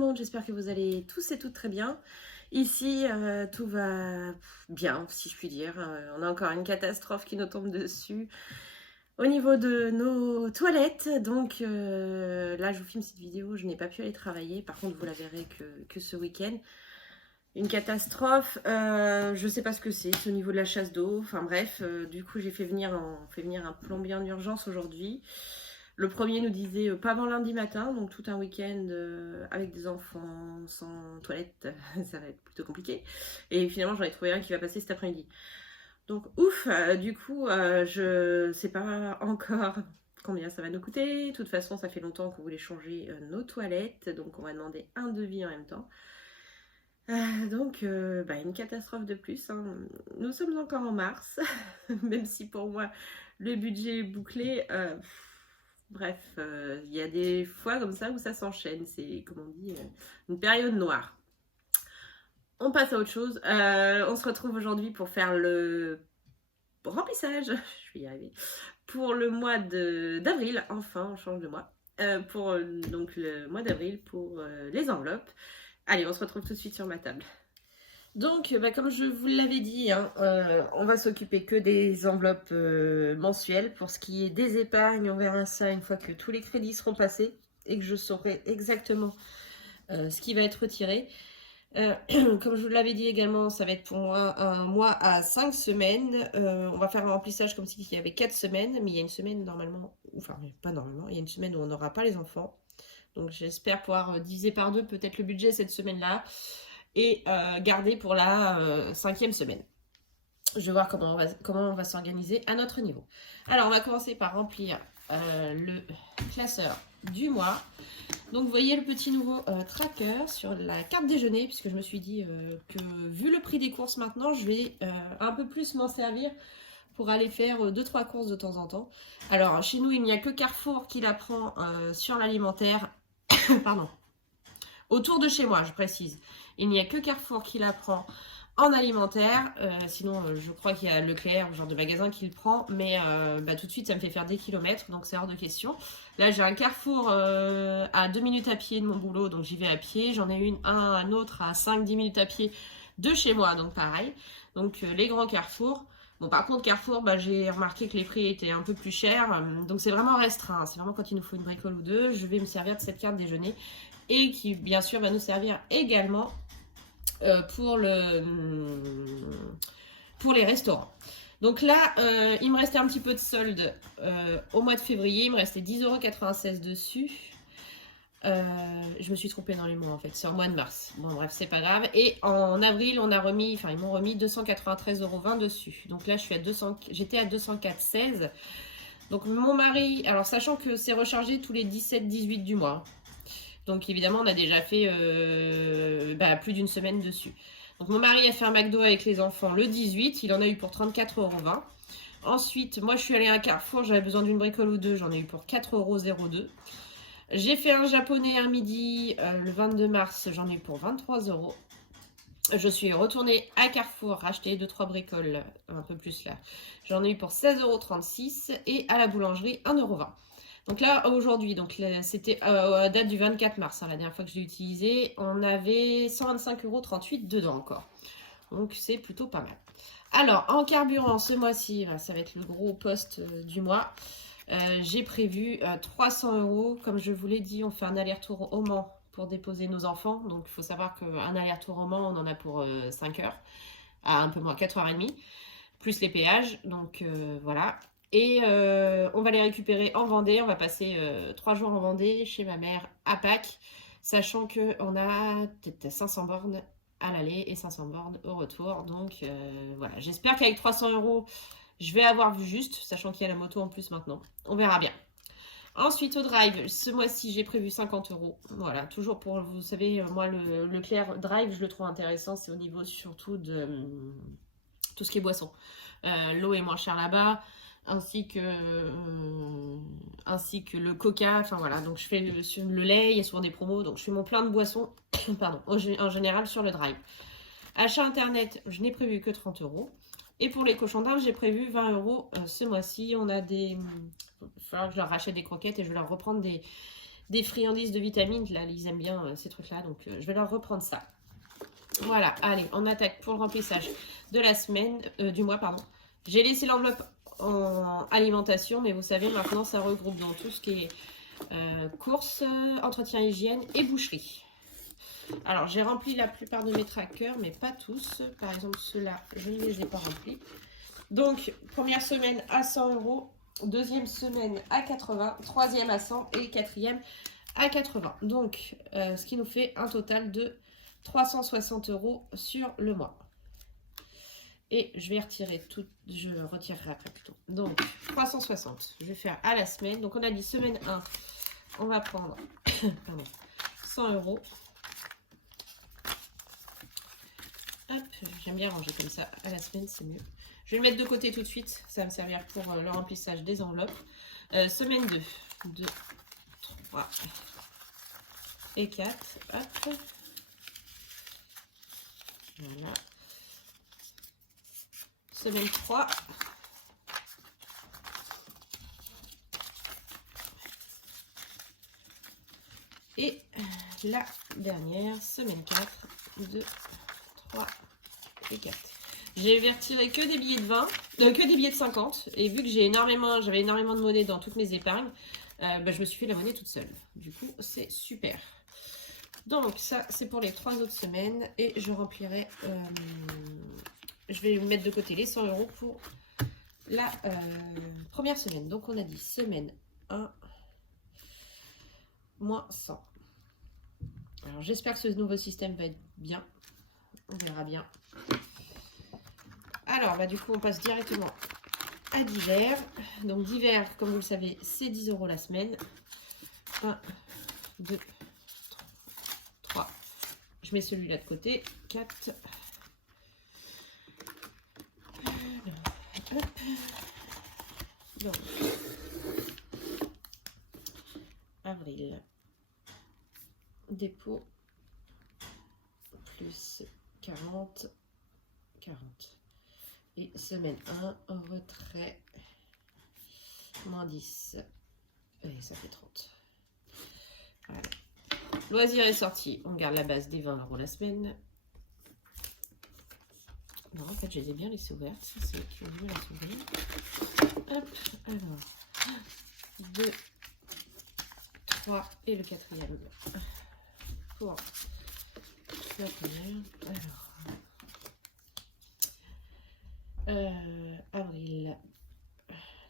le monde, j'espère que vous allez tous et toutes très bien. Ici, tout va bien, si je puis dire. On a encore une catastrophe qui nous tombe dessus au niveau de nos toilettes. Donc là, je vous filme cette vidéo, je n'ai pas pu aller travailler. Par contre, vous la verrez que ce week-end. Une catastrophe, je sais pas ce que c'est au niveau de la chasse d'eau. Enfin bref, du coup, j'ai fait venir un plombier en urgence aujourd'hui. Le premier nous disait pas avant lundi matin, donc tout un week-end avec des enfants sans toilette, ça va être plutôt compliqué. Et finalement, j'en ai trouvé un qui va passer cet après-midi. Donc ouf, du coup, je sais pas encore combien ça va nous coûter. De toute façon, ça fait longtemps qu'on voulait changer nos toilettes, donc on va demander un devis en même temps. Donc, une catastrophe de plus, hein. Nous sommes encore en mars, même si pour moi le budget est bouclé. Bref, il y a des fois comme ça où ça s'enchaîne. C'est, comme on dit, une période noire. On passe à autre chose. On se retrouve aujourd'hui pour faire le remplissage, je vais y arriver, pour le mois d'avril. Enfin, on change de mois. Pour donc le mois d'avril pour les enveloppes. Allez, on se retrouve tout de suite sur ma table. Donc, comme je vous l'avais dit, hein, on va s'occuper que des enveloppes mensuelles. Pour ce qui est des épargnes, on verra ça une fois que tous les crédits seront passés et que je saurai exactement ce qui va être retiré. Comme je vous l'avais dit également, ça va être pour moi un mois à 5 semaines. On va faire un remplissage comme s'il y avait 4 semaines, mais il y a une semaine normalement, enfin pas normalement, il y a une semaine où on n'aura pas les enfants. Donc j'espère pouvoir diviser par deux peut-être le budget cette semaine-là et garder pour la 5e semaine. Je vais voir comment on va s'organiser à notre niveau. Alors, on va commencer par remplir le classeur du mois. Donc, vous voyez le petit nouveau tracker sur la carte déjeuner, puisque je me suis dit que vu le prix des courses maintenant, je vais un peu plus m'en servir pour aller faire 2-3 courses de temps en temps. Alors, chez nous, il n'y a que Carrefour qui la prend sur l'alimentaire. Pardon. Autour de chez moi, je précise. Il n'y a que Carrefour qui la prend en alimentaire. Sinon, je crois qu'il y a Leclerc, le genre de magasin qui le prend. Mais tout de suite, ça me fait faire des kilomètres, donc c'est hors de question. Là, j'ai un Carrefour à 2 minutes à pied de mon boulot, donc j'y vais à pied. J'en ai un autre à 5-10 minutes à pied de chez moi, donc pareil. Donc les grands Carrefour. Bon, par contre, Carrefour, j'ai remarqué que les prix étaient un peu plus chers. Donc c'est vraiment restreint. C'est vraiment quand il nous faut une bricole ou deux. Je vais me servir de cette carte déjeuner. Et qui, bien sûr, va nous servir également pour les restaurants. Donc là, il me restait un petit peu de solde au mois de février. Il me restait 10,96 € dessus. Je me suis trompée dans les mois en fait, c'est au mois de mars. Bon bref, c'est pas grave. Et en avril, ils m'ont remis 293,20 € dessus. Donc là, j'étais à 204,16 €. Donc mon mari, alors sachant que c'est rechargé tous les 17-18 du mois. Donc évidemment, on a déjà fait plus d'une semaine dessus. Donc mon mari a fait un McDo avec les enfants le 18, il en a eu pour 34,20 €. Ensuite, moi je suis allée à Carrefour, j'avais besoin d'une bricole ou deux, j'en ai eu pour 4,02 €. J'ai fait un japonais un midi le 22 mars, j'en ai eu pour 23 €. Je suis retournée à Carrefour racheter 2-3 bricoles, un peu plus là. J'en ai eu pour 16,36 € et à la boulangerie 1,20 €. Donc là, aujourd'hui, c'était à date du 24 mars, hein, la dernière fois que je l'ai utilisé, on avait 125,38 € dedans encore. Donc c'est plutôt pas mal. Alors, en carburant, ce mois-ci, ça va être le gros poste du mois. J'ai prévu 300 €. Comme je vous l'ai dit, on fait un aller-retour au Mans pour déposer nos enfants. Donc il faut savoir qu'un aller-retour au Mans, on en a pour 5 heures, à un peu moins 4h30, plus les péages. Donc voilà. Et on va les récupérer en Vendée. On va passer 3 jours en Vendée chez ma mère à Pâques, sachant qu'on a peut-être 500 bornes à l'aller et 500 bornes au retour. Donc voilà, j'espère qu'avec 300 €, je vais avoir vu juste, sachant qu'il y a la moto en plus maintenant. On verra bien. Ensuite, au drive, ce mois-ci, j'ai prévu 50 €. Voilà, toujours pour, vous savez, moi, le Leclerc Drive, je le trouve intéressant. C'est au niveau surtout de tout ce qui est boisson. L'eau est moins chère là-bas, ainsi que le coca. Enfin voilà, donc je fais le lait, il y a souvent des promos. Donc je fais mon plein de boissons, pardon, en général sur le drive. Achat internet, je n'ai prévu que 30 €. Et pour les cochons d'Inde, j'ai prévu 20 € ce mois-ci. On a il va falloir que je leur rachète des croquettes et je vais leur reprendre des des friandises de vitamines. Là, ils aiment bien ces trucs-là, donc je vais leur reprendre ça. Voilà, allez, on attaque pour le remplissage de la semaine, du mois, pardon. J'ai laissé l'enveloppe en alimentation, mais vous savez, maintenant, ça regroupe dans tout ce qui est courses, entretien hygiène et boucherie. Alors, j'ai rempli la plupart de mes trackers, mais pas tous. Par exemple, ceux-là, je ne les ai pas remplis. Donc, première semaine à 100 €, deuxième semaine à 80, troisième à 100 et quatrième à 80. Donc, ce qui nous fait un total de 360 € sur le mois. Et je vais retirer tout, je retirerai après plutôt. Donc, 360, je vais faire à la semaine. Donc, on a dit semaine 1, on va prendre pardon, 100 €. Hop, j'aime bien ranger comme ça à la semaine, c'est mieux. Je vais le mettre de côté tout de suite, ça va me servir pour le remplissage des enveloppes. Semaine 2, 2, 3 et 4. Hop. Voilà. Semaine 3. Et la dernière, semaine 4, 2, 3 et 4. J'ai retiré que des billets de 20, que des billets de 50. Et vu que j'avais énormément de monnaie dans toutes mes épargnes, je me suis fait la monnaie toute seule. Du coup, c'est super. Donc, ça, c'est pour les 3 autres semaines. Et je remplirai... je vais mettre de côté les 100 € pour la première semaine. Donc, on a dit semaine 1, moins 100. Alors, j'espère que ce nouveau système va être bien. On verra bien. Alors, du coup, on passe directement à d'hiver. Donc, d'hiver, comme vous le savez, c'est 10 € la semaine. 1, 2, 3. Je mets celui-là de côté. 4. Hop. Donc, avril. Dépôt. Plus 40. 40. Et semaine 1, retrait, moins 10, et ça fait 30. Voilà. Loisir est sorti, on garde la base des 20 € la semaine. Non, en fait, je les ai bien laissées ouvertes, ça c'est qui ont la s'ouvrir. Hop, alors, 2, 3 et le quatrième pour la première. Alors, avril,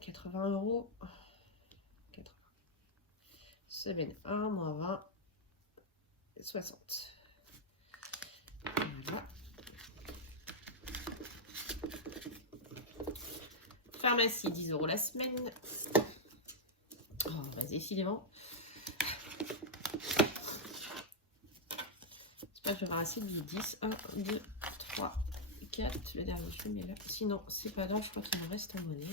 80 €. 80. Semaine 1, moins 20, 60. Voilà. Pharmacie, 10 € la semaine. Oh, décidément. J'espère que je vais avoir assez de billets. 10, 1, 2, 3, 4. Le dernier, je le mets là. Sinon, c'est pas grave, je crois qu'il me reste en monnaie.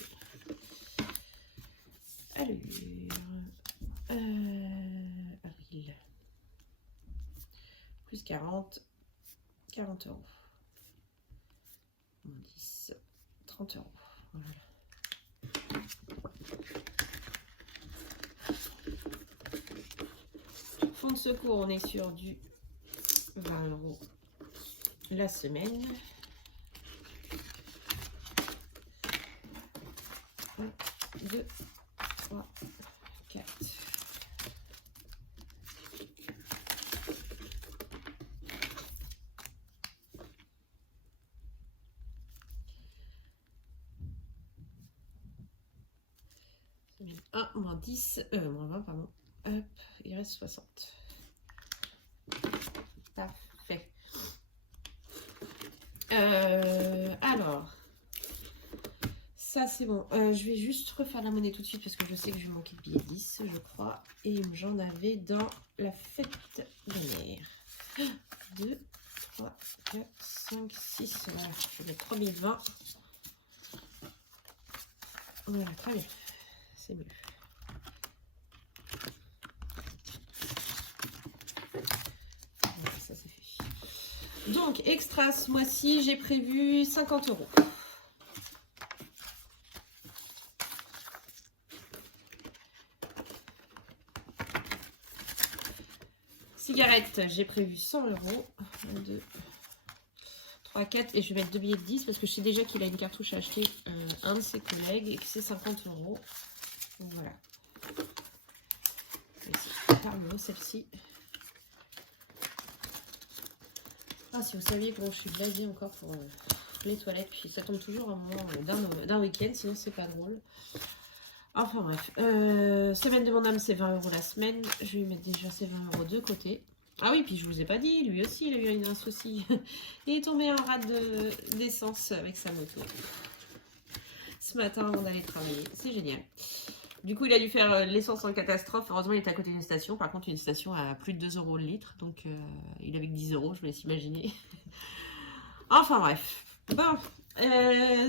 Allure. Avril. Plus 40. 40 €. Moins 10. 30 €. Voilà. Fonds de secours, on est sur du 20 € la semaine. 1, 2, 3, 4. Semaine 1, moins 10, moins 20, pardon. Hop, il reste 60. Parfait. Alors, ça c'est bon. Je vais juste refaire la monnaie tout de suite parce que je sais que je vais manquer de billets 10, je crois. Et j'en avais dans la fête de mer. 2, 3, 4, 5, 6. Voilà, je vais mettre 3020. Voilà, très bien. C'est mieux. Voilà, ça c'est fait. Donc, extra ce mois-ci, j'ai prévu 50 €. cigarettes, j'ai prévu 100 euros. 1, 2, 3, 4. Et je vais mettre 2 billets de 10 parce que je sais déjà qu'il a une cartouche à acheter un de ses collègues et que c'est 50 euros. Donc voilà. Parmi celle-ci. Ah, si vous saviez comment je suis blasée encore pour les toilettes, puis ça tombe toujours à un moment d'un week-end, sinon c'est pas drôle. Enfin bref, semaine de mon âme, c'est 20 euros la semaine. Je vais lui mettre déjà ces 20 euros de côté. Ah oui, puis je vous ai pas dit, lui aussi, il a eu un souci. Il est tombé en rade d'essence avec sa moto. Ce matin, avant d'aller travailler. C'est génial. Du coup, il a dû faire l'essence en catastrophe. Heureusement, il était à côté d'une station. Par contre, une station à plus de 2 euros le litre. Donc, il avait que 10 euros, je me laisse imaginer. Enfin bref. Bon,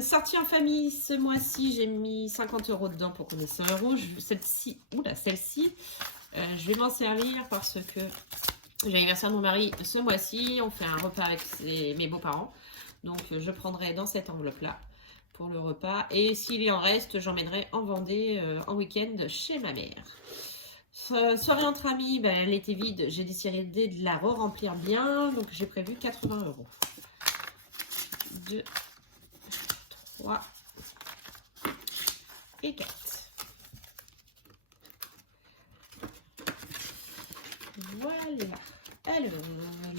sortie en famille ce mois-ci, j'ai mis 50 euros dedans pour qu'on ait 100 euros. Celle-ci, je vais m'en servir parce que j'ai l'anniversaire de mon mari ce mois-ci. On fait un repas avec mes beaux-parents. Donc, je prendrai dans cette enveloppe-là pour le repas. Et s'il en reste, j'emmènerai en Vendée en week-end chez ma mère. Soirée entre amis, ben, elle était vide. J'ai décidé de la re-remplir bien. Donc, j'ai prévu 80 euros. 2, 3 et 4. Voilà. Alors,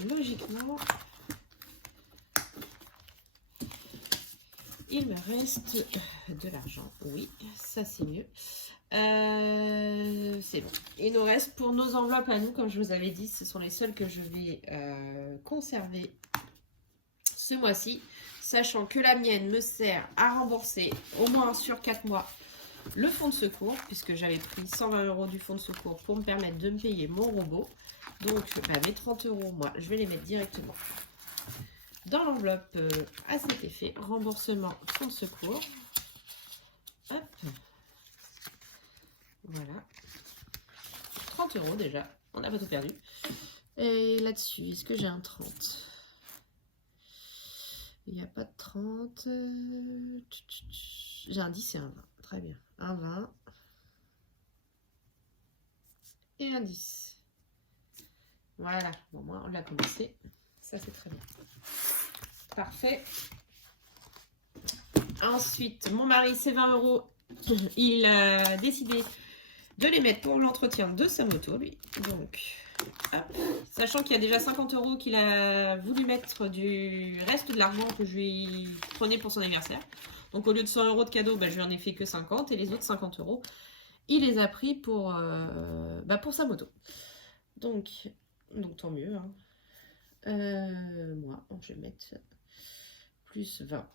logiquement, il me reste de l'argent. Oui, ça c'est mieux. C'est bon. Il nous reste pour nos enveloppes à nous, comme je vous avais dit, ce sont les seules que je vais conserver ce mois-ci, sachant que la mienne me sert à rembourser au moins sur 4 mois le fonds de secours, puisque j'avais pris 120 euros du fonds de secours pour me permettre de me payer mon robot. Donc, bah, mes 30 euros, moi, je vais les mettre directement dans l'enveloppe à cet effet. Remboursement, fonds de secours. Hop. Voilà. 30 euros déjà. On n'a pas tout perdu. Et là-dessus, est-ce que j'ai un 30? Il n'y a pas de 30. J'ai un 10 et un 20. Très bien. Un 20. Et un 10. Voilà. Bon, moi, on l'a commencé. Ça, c'est très bien. Parfait. Ensuite, mon mari, c'est 20 euros. Il a décidé de les mettre pour l'entretien de sa moto, lui. Donc, hop. Sachant qu'il y a déjà 50 euros qu'il a voulu mettre du reste de l'argent que je lui prenais pour son anniversaire. Donc, au lieu de 100 euros de cadeau, bah, je lui en ai fait que 50. Et les autres 50 euros, il les a pris pour sa moto. Donc tant mieux. Hein. Moi, je vais mettre plus 20.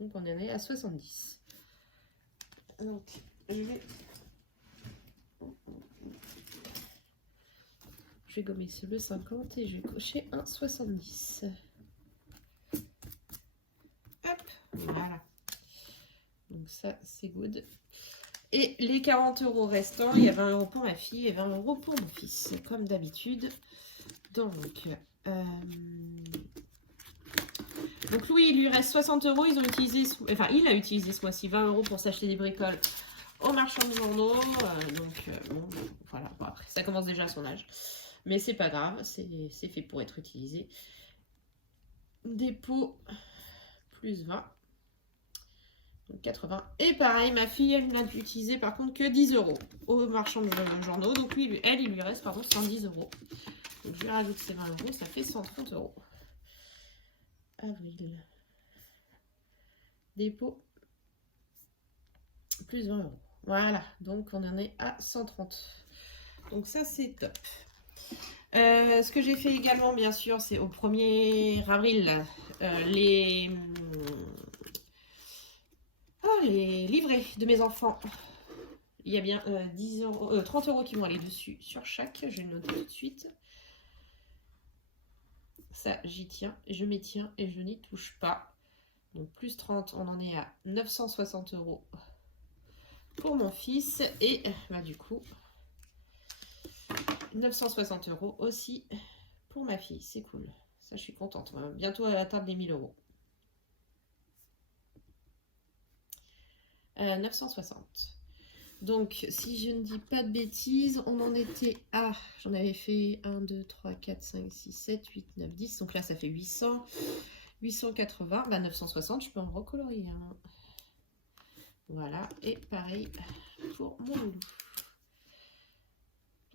Donc, on en est à 70. Donc, je vais gommer le 50 et je vais cocher un 70. Hop, voilà. Donc ça, c'est good. Et les 40 euros restants, il y a 20 euros pour ma fille et 20 euros pour mon fils, comme d'habitude. Donc Louis, il lui reste 60 euros. Il a utilisé ce mois-ci 20 euros pour s'acheter des bricoles au marchand de journaux. Bon, voilà. Bon, après, ça commence déjà à son âge. Mais c'est pas grave, c'est fait pour être utilisé. Dépôt, plus 20. Donc 80. Et pareil, ma fille, elle n'a utilisé par contre que 10 euros au marchand de journaux. Donc il lui reste 110 euros. Donc je lui rajoute ces 20 euros, ça fait 130 euros. Avril. Dépôt, plus 20 euros. Voilà, donc on en est à 130. Donc ça, c'est top. Ce que j'ai fait également, bien sûr, c'est au 1er avril, les livrets de mes enfants. Il y a bien 30 euros qui vont aller dessus sur chaque. Je vais le noter tout de suite. Ça, j'y tiens, je m'y tiens et je n'y touche pas. Donc plus 30, on en est à 960 euros pour mon fils. Et du coup, 960 euros aussi pour ma fille. C'est cool. Ça, je suis contente. On va bientôt atteindre les 1000 euros. 960. Donc, si je ne dis pas de bêtises, on en était à... J'en avais fait 1, 2, 3, 4, 5, 6, 7, 8, 9, 10. Donc là, ça fait 800. 880, bah 960, je peux en recolorier. Hein. Voilà, et pareil pour mon loulou.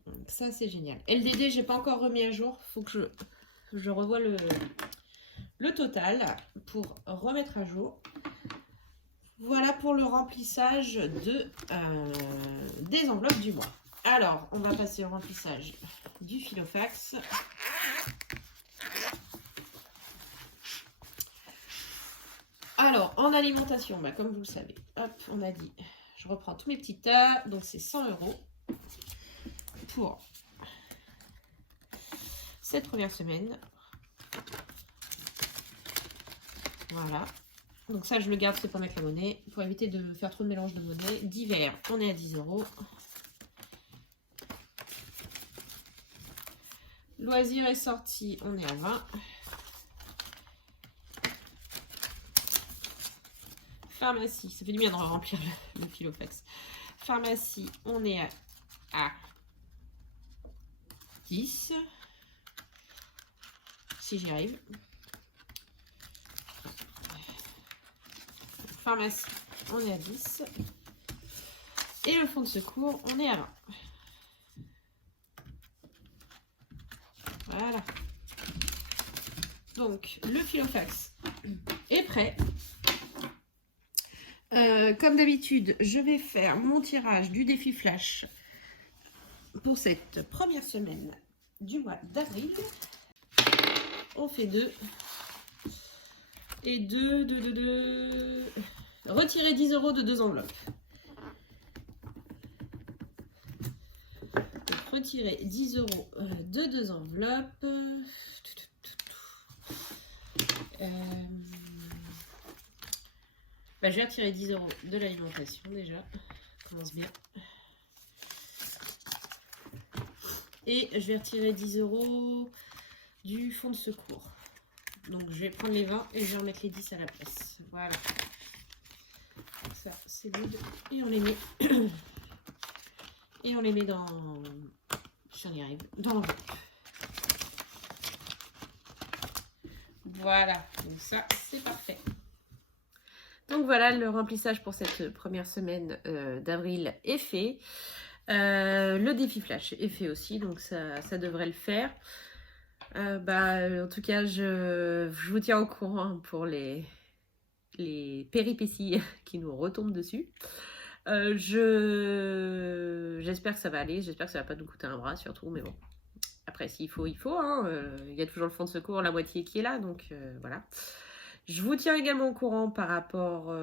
Donc ça, c'est génial. LDD, j'ai pas encore remis à jour. Faut que je revoie le total pour remettre à jour. Voilà pour le remplissage des enveloppes du mois. Alors, on va passer au remplissage du Filofax. Alors, en alimentation, bah, comme vous le savez, hop, on a dit, je reprends tous mes petits tas, donc c'est 100 € pour cette première semaine. Voilà. Donc ça, je le garde, c'est pour mettre la monnaie, pour éviter de faire trop de mélange de monnaie. Divers, on est à 10 €. Loisirs et sorties, on est à 20. Pharmacie, ça fait du bien de remplir le Filofax. Pharmacie, on est à 10. Si j'y arrive. Pharmacie, on est à 10. Et le fonds de secours, on est à 20. Voilà. Donc, le Filofax est prêt. Comme d'habitude, je vais faire mon tirage du défi flash pour cette première semaine du mois d'avril. On fait 2. Et 2. Retirer 10 € de 2 enveloppes. Donc, retirer 10 € de 2 enveloppes. Bah, je vais retirer 10 € de l'alimentation déjà. Ça commence bien. Et je vais retirer 10 € du fonds de secours. Donc je vais prendre les 20 et je vais remettre les 10 à la place. Voilà. Ça, c'est bon. Et on les met. Et on les met dans. Si on y arrive. Dans l'enveloppe. Voilà. Donc ça, c'est parfait. Donc voilà, le remplissage pour cette première semaine d'avril est fait. Le défi flash est fait aussi, donc ça devrait le faire. En tout cas, je vous tiens au courant pour les péripéties qui nous retombent dessus. J'espère que ça va aller, j'espère que ça va pas nous coûter un bras surtout, mais bon. Après, s'il faut, il faut. Hein. Y a toujours le fonds de secours, la moitié qui est là, donc voilà. Je vous tiens également au courant par rapport...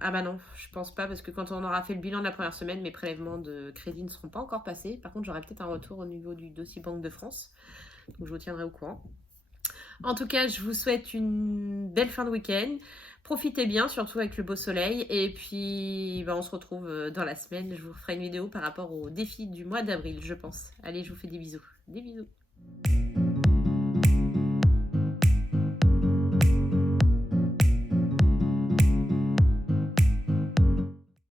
Ah bah non, je pense pas, parce que quand on aura fait le bilan de la première semaine, mes prélèvements de crédit ne seront pas encore passés. Par contre, j'aurai peut-être un retour au niveau du dossier Banque de France. Donc je vous tiendrai au courant. En tout cas, je vous souhaite une belle fin de week-end. Profitez bien, surtout avec le beau soleil. Et puis, on se retrouve dans la semaine. Je vous ferai une vidéo par rapport au défi du mois d'avril, je pense. Allez, je vous fais des bisous. Des bisous.